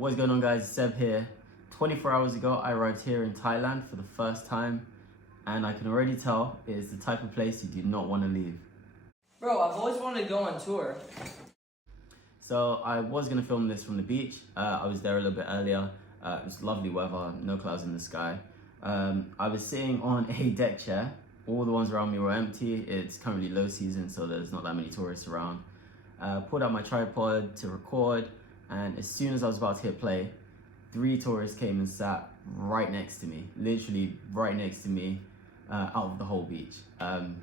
What's going on, guys? Seb here. 24 hours ago, I arrived here in Thailand for the first time, and I can already tell it is the type of place you do not want to leave. Bro, I've always wanted to go on tour. So I was going to film this from the beach. I was there a little bit earlier. It was lovely weather, no clouds in the sky. I was sitting on a deck chair. All the ones around me were empty. It's currently low season, so there's not that many tourists around. Pulled out my tripod to record, and as soon as I was about to hit play, 3 tourists came and sat right next to me, literally right next to me, out of the whole beach.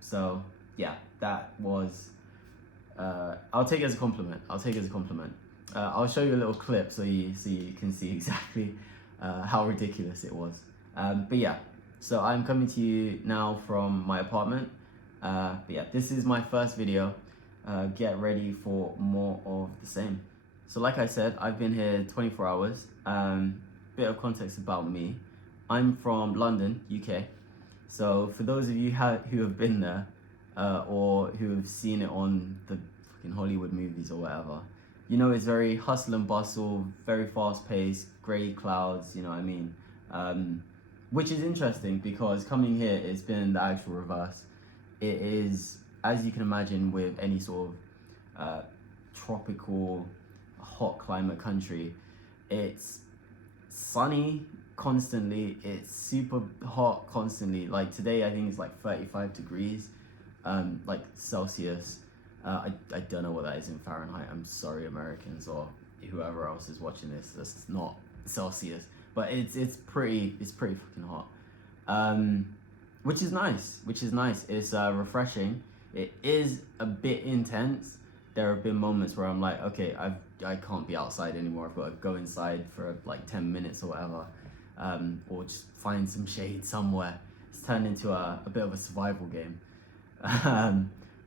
So yeah, that was, I'll take it as a compliment. I'll take it as a compliment. I'll show you a little clip so you can see exactly how ridiculous it was. But yeah, so I'm coming to you now from my apartment. But yeah, this is my first video. Get ready for more of the same. So like I said, I've been here 24 hours. Bit of context about me. I'm from London, UK. So for those of you who have been there, or who have seen it on the fucking Hollywood movies or whatever, you know it's very hustle and bustle, very fast paced, grey clouds, you know what I mean? Which is interesting because coming here, it's been the actual reverse. It is, as you can imagine with any sort of tropical, hot climate country, it's sunny constantly, it's super hot constantly. Like today, I think it's like 35 degrees, like Celsius. I don't know what that is in Fahrenheit. I'm sorry, Americans or whoever else is watching this. That's not Celsius, but it's pretty fucking hot. Which is nice. It's refreshing. It is a bit intense. There have been moments where I'm like, okay, I can't be outside anymore. I've got to go inside for like 10 minutes or whatever, or just find some shade somewhere. It's turned into a bit of a survival game.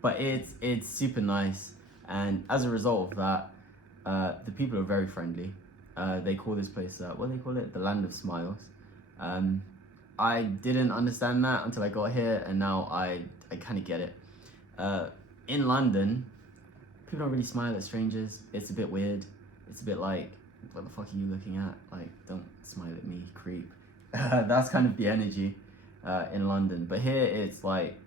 But it's super nice, and as a result of that, the people are very friendly. They call this place, what do they call it? The Land of Smiles. I didn't understand that until I got here, and now I kind of get it. In London, people don't really smile at strangers. It's a bit weird. It's a bit like, what the fuck are you looking at? Like, don't smile at me, creep. That's kind of the energy in London. But here it's like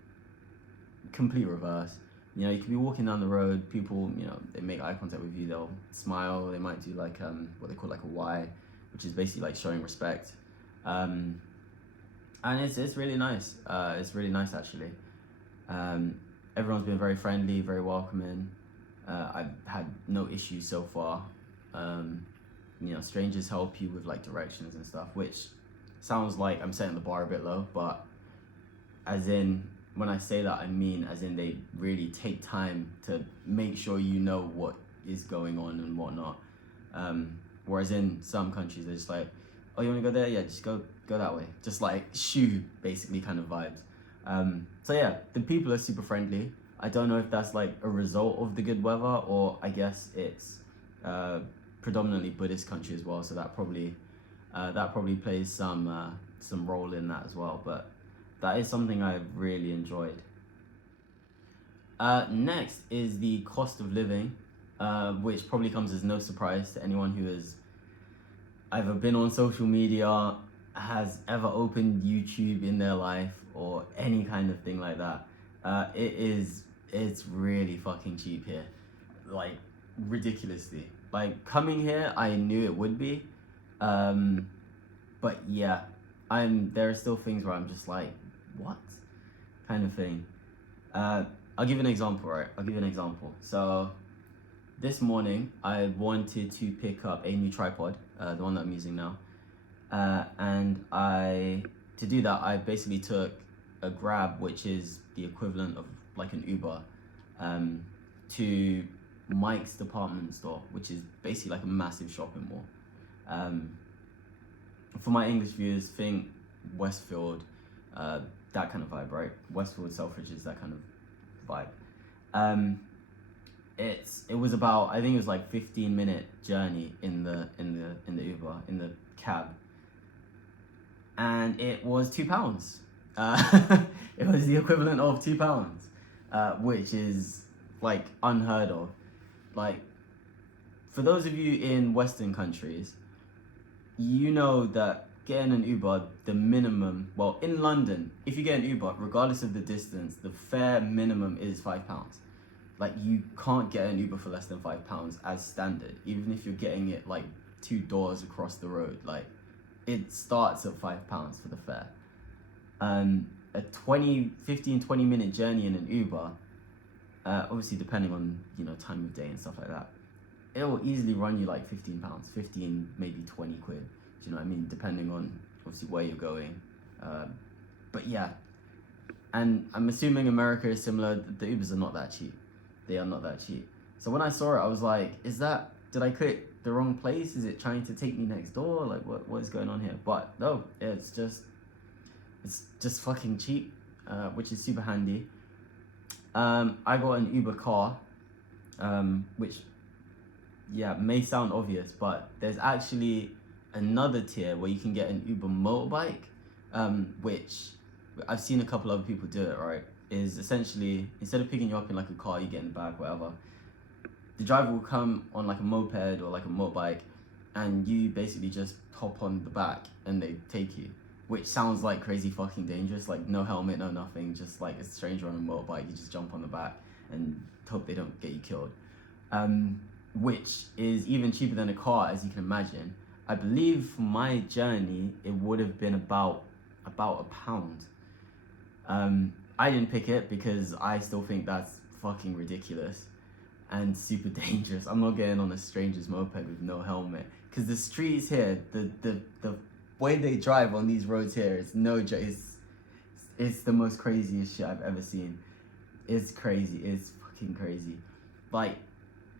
complete reverse. You know, you could be walking down the road, people, you know, they make eye contact with you, they'll smile, they might do like what they call like a Y, which is basically like showing respect. And it's really nice. It's really nice actually. Everyone's been very friendly, very welcoming. I've had no issues so far. You know, strangers help you with like directions and stuff, which sounds like I'm setting the bar a bit low, but as in, when I say that, I mean as in they really take time to make sure you know what is going on and whatnot. Whereas in some countries, they're just like, oh, you want to go there? Yeah, just go that way. Just like shoo, basically kind of vibes. So yeah, the people are super friendly. I don't know if that's like a result of the good weather, or I guess it's predominantly Buddhist country as well. So that probably plays some role in that as well. But that is something I've really enjoyed. Next is the cost of living, which probably comes as no surprise to anyone who has either been on social media, has ever opened YouTube in their life, or any kind of thing like that. It's really fucking cheap here, like ridiculously. Like coming here, I knew it would be, but yeah, there are still things where I'm just like, what kind of thing. I'll give you an example, right? So this morning I wanted to pick up a new tripod, the one that I'm using now, and to do that I basically took a Grab, which is the equivalent of like an Uber, to Mike's department store, which is basically like a massive shopping mall. For my English viewers, think Westfield, that kind of vibe, right? Westfield, Selfridge is that kind of vibe. It was about, I think it was like 15-minute journey in the Uber, in the cab, and it was £2. It was the equivalent of £2, which is like unheard of. Like, for those of you in Western countries, you know that getting an Uber, the minimum, well, in London, if you get an Uber, regardless of the distance, the fare minimum is £5. Like, you can't get an Uber for less than £5 as standard, even if you're getting it like 2 doors across the road. Like, it starts at £5 for the fare. A 20 minute journey in an Uber, obviously depending on, you know, time of day and stuff like that, it will easily run you like £15, 15, maybe 20 quid. Do you know what I mean? Depending on obviously where you're going. But yeah, and I'm assuming America is similar. The Ubers are not that cheap. They are not that cheap. So when I saw it, I was like, did I click the wrong place? Is it trying to take me next door? Like, what is going on here? But no, it's just fucking cheap, which is super handy. I got an Uber car, which, yeah, may sound obvious, but there's actually another tier where you can get an Uber motorbike, which I've seen a couple other people do it, right? Is essentially, instead of picking you up in like a car, you get in the back, whatever, the driver will come on like a moped or like a motorbike, and you basically just hop on the back and they take you, which sounds like crazy fucking dangerous. Like, no helmet, no nothing, just like a stranger on a motorbike, you just jump on the back and hope they don't get you killed. Which is even cheaper than a car, as you can imagine. I believe for my journey, it would have been about £1. I didn't pick it because I still think that's fucking ridiculous and super dangerous. I'm not getting on a stranger's moped with no helmet, because the streets here, the way they drive on these roads here is no joke. It's the most craziest shit I've ever seen. It's crazy. It's fucking crazy. Like,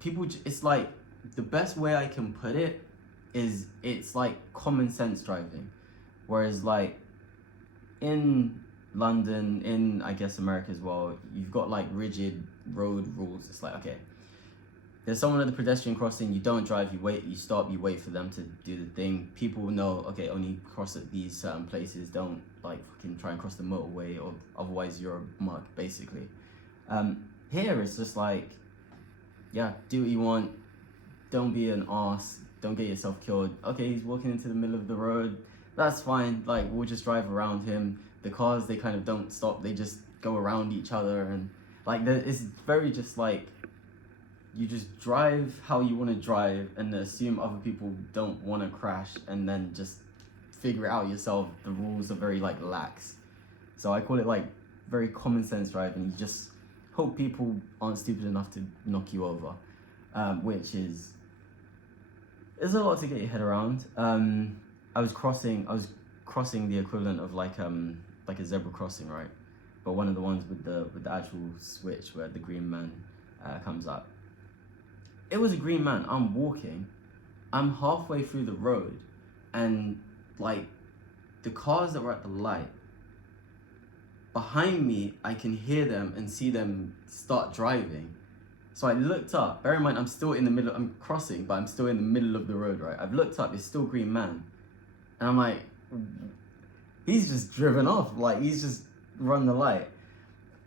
people, it's like, the best way I can put it is, it's like common sense driving. Whereas like in London, in I guess America as well, you've got like rigid road rules. It's like, okay, there's someone at the pedestrian crossing, you don't drive, you wait, you stop, you wait for them to do the thing. People know, okay, only cross at these certain places, don't like fucking try and cross the motorway, or otherwise you're a mug, basically. Here it's just like, yeah, do what you want, don't be an arse, don't get yourself killed. Okay, he's walking into the middle of the road, that's fine, like, we'll just drive around him. The cars, they kind of don't stop, they just go around each other, and like, it's very just like, you just drive how you want to drive and assume other people don't want to crash, and then just figure it out yourself. The rules are very like lax. So I call it like very common sense driving. You just hope people aren't stupid enough to knock you over, which is a lot to get your head around. I was crossing the equivalent of like a zebra crossing, right? But one of the ones with the actual switch where the green man comes up. It was a green man. I'm walking. I'm halfway through the road, and like the cars that were at the light behind me, I can hear them and see them start driving. So I looked up. Bear in mind, I'm still in the middle. I'm crossing, but I'm still in the middle of the road, right? I've looked up. It's still green man, and I'm like, he's just driven off. Like, he's just run the light.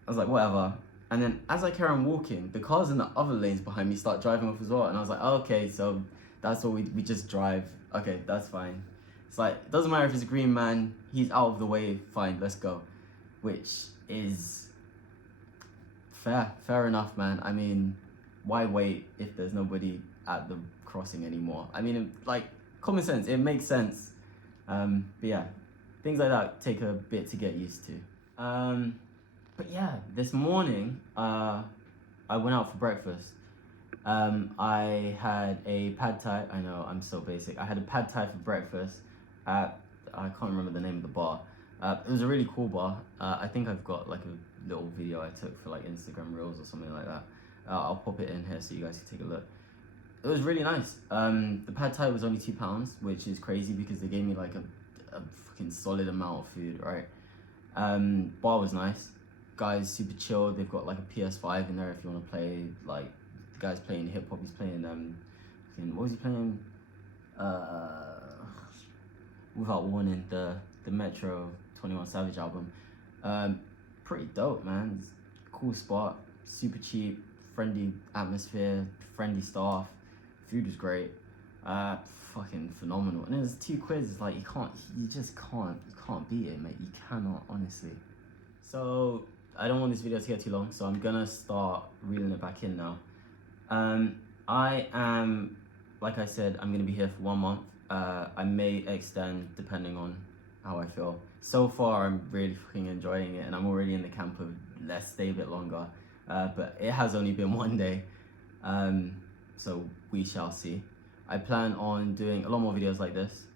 I was like, whatever. And then as I carry on walking, the cars in the other lanes behind me start driving off as well. And I was like, oh, okay, so that's what we just drive. Okay, that's fine. It's like, it doesn't matter if it's a green man, he's out of the way, fine, let's go. Which is fair enough, man. I mean, why wait if there's nobody at the crossing anymore? I mean, like, common sense, it makes sense. But yeah, things like that take a bit to get used to. But yeah, this morning, I went out for breakfast. I had a pad thai. I know, I'm so basic. I had a pad thai for breakfast at, I can't remember the name of the bar. It was a really cool bar. I think I've got like a little video I took for like Instagram Reels or something like that. I'll pop it in here so you guys can take a look. It was really nice. The pad thai was only £2, which is crazy because they gave me like a fucking solid amount of food, right? Bar was nice. Guys super chill. They've got like a PS5 in there if you want to play. Like, the guy's playing hip hop. He's playing what was he playing? Without Warning, the Metro 21 Savage album. Pretty dope, man. It's a cool spot, super cheap, friendly atmosphere, friendly staff. Food was great. Fucking phenomenal. And there's 2 quizzes, like you just can't beat it, mate. You cannot, honestly. So I don't want this video to get too long, so I'm gonna start reeling it back in now. I am, like I said, I'm gonna be here for 1 month. I may extend depending on how I feel. So far, I'm really fucking enjoying it, and I'm already in the camp of let's stay a bit longer. But it has only been 1 day, so we shall see. I plan on doing a lot more videos like this,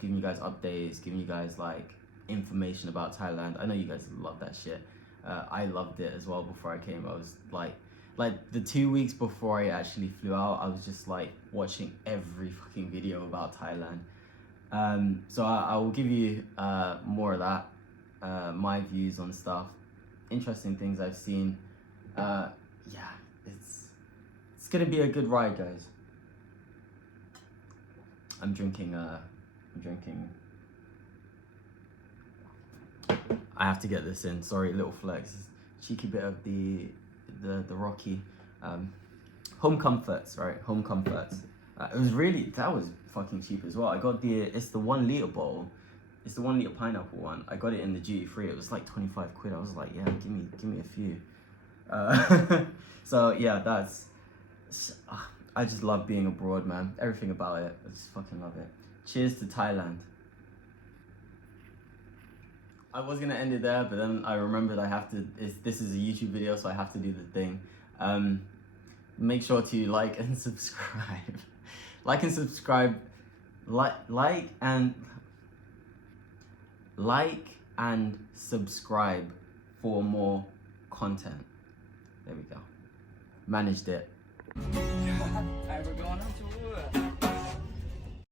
giving you guys updates, giving you guys like information about Thailand. I know you guys love that shit. I loved it as well before I came. I was like the 2 weeks before I actually flew out, I was just like watching every fucking video about Thailand. So I will give you more of that, my views on stuff, interesting things I've seen. Yeah, it's gonna be a good ride, guys. I'm drinking. I have to get this in. Sorry, little flex. Cheeky bit of the Rocky. Home comforts, right? Home comforts. That was fucking cheap as well. I got it's the 1 liter bottle. It's the 1 liter pineapple one. I got it in the duty free. It was like 25 quid. I was like, yeah, give me a few. So yeah, I just love being abroad, man. Everything about it. I just fucking love it. Cheers to Thailand. I was gonna end it there, but then I remembered this is a YouTube video, so I have to do the thing. Make sure to like and subscribe. Like and subscribe. Like and subscribe for more content. There we go. Managed it. Alright, we're going on tour.